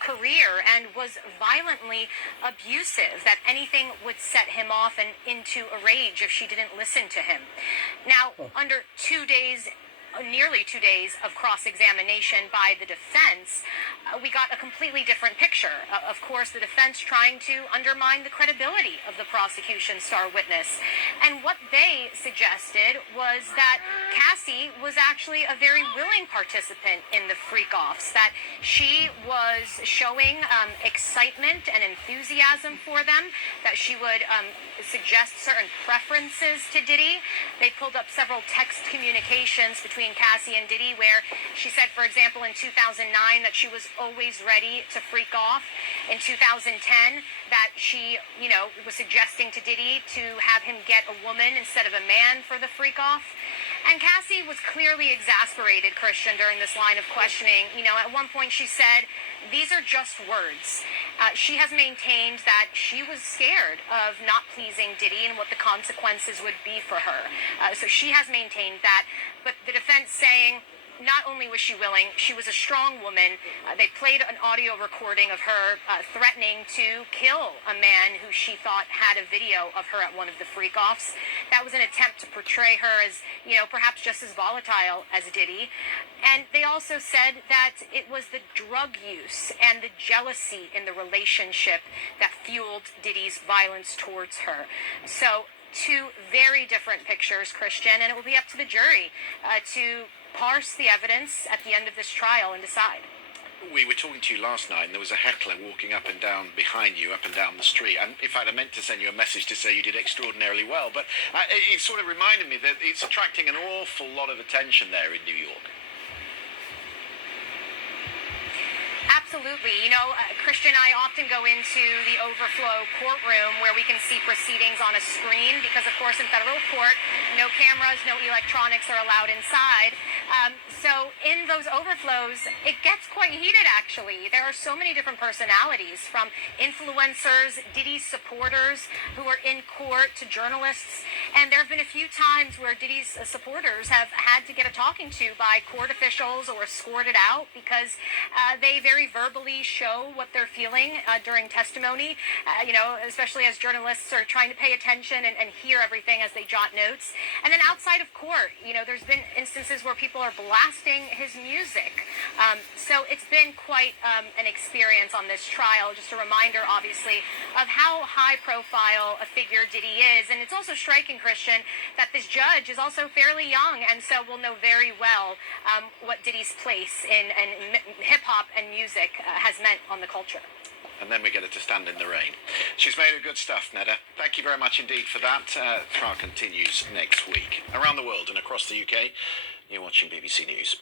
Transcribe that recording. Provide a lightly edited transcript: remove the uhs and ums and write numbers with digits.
career and was violently abusive, that anything would set him off and into a rage if she didn't listen to him. Now, under 2 days, nearly 2 days of cross-examination by the defense, we got a completely different picture. Of course, the defense trying to undermine the credibility of the prosecution's star witness. And what they suggested was that Cassie was actually a very willing participant in the freak-offs, that she was showing excitement and enthusiasm for them, that she would suggest certain preferences to Diddy. They pulled up several text communications between Cassie and Diddy where she said, for example, in 2009 that she was always ready to freak off. In 2010 that she, was suggesting to Diddy to have him get a woman instead of a man for the freak off. And Cassie was clearly exasperated, Christian, during this line of questioning. At one point she said, these are just words. She has maintained that she was scared of not pleasing Diddy and what the consequences would be for her. So she has maintained that. But the defense saying, not only was she willing, she was a strong woman. They played an audio recording of her threatening to kill a man who she thought had a video of her at one of the freak-offs. That was an attempt to portray her as, perhaps just as volatile as Diddy. And they also said that it was the drug use and the jealousy in the relationship that fueled Diddy's violence towards her. So, two very different pictures, Christian, and it will be up to the jury to parse the evidence at the end of this trial and decide. We were talking to you last night and there was a heckler walking up and down behind you, up and down the street. And in fact, I meant to send you a message to say you did extraordinarily well, but it sort of reminded me that it's attracting an awful lot of attention there in New York. Absolutely. Christian, I often go into the overflow courtroom where we can see proceedings on a screen because, of course, in federal court, no cameras, no electronics are allowed inside. So in those overflows, it gets quite heated, actually. There are so many different personalities, from influencers, Diddy's supporters who are in court, to journalists. And there have been a few times where Diddy's supporters have had to get a talking to by court officials or escorted out because they very verbally show what they're feeling during testimony, especially as journalists are trying to pay attention and hear everything as they jot notes. And then outside of court, there's been instances where people are blasting his music. So it's been quite an experience on this trial. Just a reminder, obviously, of how high profile a figure Diddy is. And it's also striking, Christian, that this judge is also fairly young, and so will know very well what Diddy's place in hip-hop and music has meant on the culture. And then we get her to stand in the rain. She's made her good stuff, Neda. Thank you very much indeed for that. Trial continues next week. Around the world and across the UK, you're watching BBC News.